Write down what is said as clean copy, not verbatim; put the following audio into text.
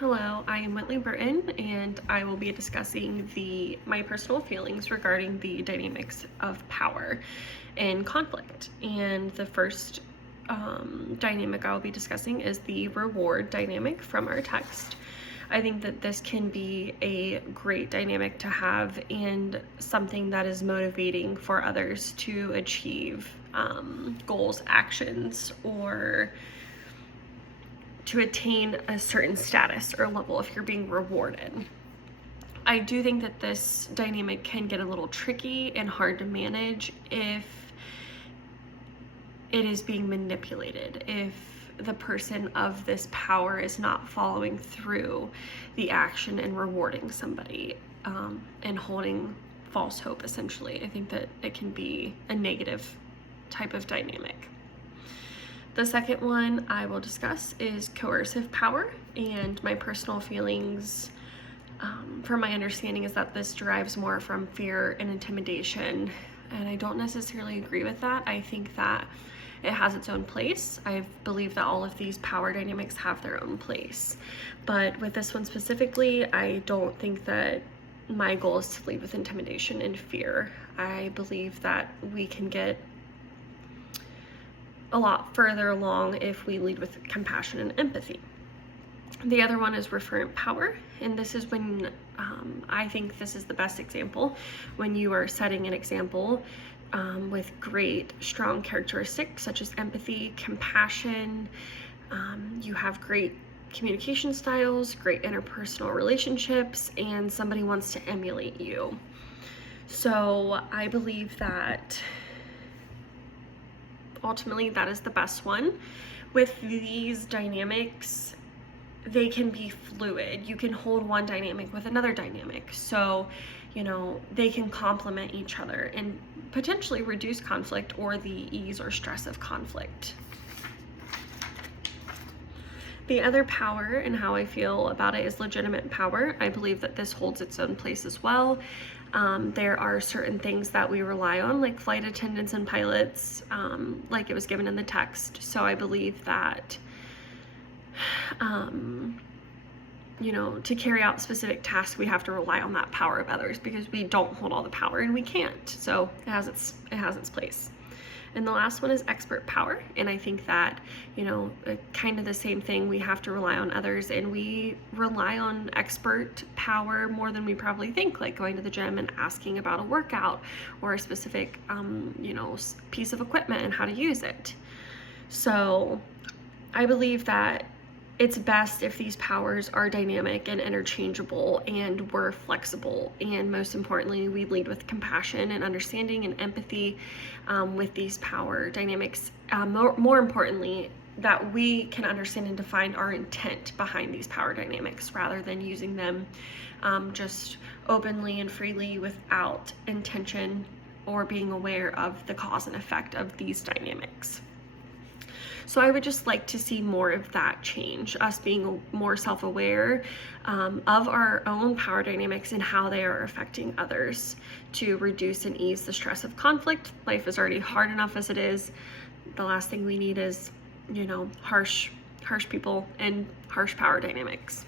Hello, I am Whitley Burton, and I will be discussing my personal feelings regarding the dynamics of power and conflict. And the first dynamic I will be discussing is the reward dynamic from our text. I think that this can be a great dynamic to have and something that is motivating for others to achieve goals, actions, or to attain a certain status or level if you're being rewarded. I do think that this dynamic can get a little tricky and hard to manage if it is being manipulated, if the person of this power is not following through the action and rewarding somebody and holding false hope, essentially. I think that it can be a negative type of dynamic. The second one I will discuss is coercive power, and my personal feelings from my understanding is that this derives more from fear and intimidation, and I don't necessarily agree with that. I think that it has its own place. I believe that all of these power dynamics have their own place, but with this one specifically, I don't think that my goal is to lead with intimidation and fear. I believe that we can get a lot further along if we lead with compassion and empathy. The other one is referent power, and this is when I think this is the best example when you are setting an example with great strong characteristics such as empathy, compassion. You have great communication styles, great interpersonal relationships, and somebody wants to emulate you. So I believe that ultimately that is the best one. With these dynamics, they can be fluid. You can hold one dynamic with another dynamic. So, they can complement each other and potentially reduce conflict or the ease or stress of conflict. The other power and how I feel about it is legitimate power. I believe that this holds its own place as well. There are certain things that we rely on, like flight attendants and pilots, like it was given in the text. So I believe that, to carry out specific tasks, we have to rely on that power of others because we don't hold all the power and we can't. So it has its place. And the last one is expert power. And I think that, kind of the same thing. We have to rely on others, and we rely on expert power more than we probably think, like going to the gym and asking about a workout or a specific, piece of equipment and how to use it. So I believe that it's best if these powers are dynamic and interchangeable and we're flexible. And most importantly, we lead with compassion and understanding and empathy with these power dynamics. More importantly, that we can understand and define our intent behind these power dynamics rather than using them just openly and freely without intention or being aware of the cause and effect of these dynamics. So I would just like to see more of that change, us being more self-aware of our own power dynamics and how they are affecting others to reduce and ease the stress of conflict. Life is already hard enough as it is. The last thing we need is, harsh people and harsh power dynamics.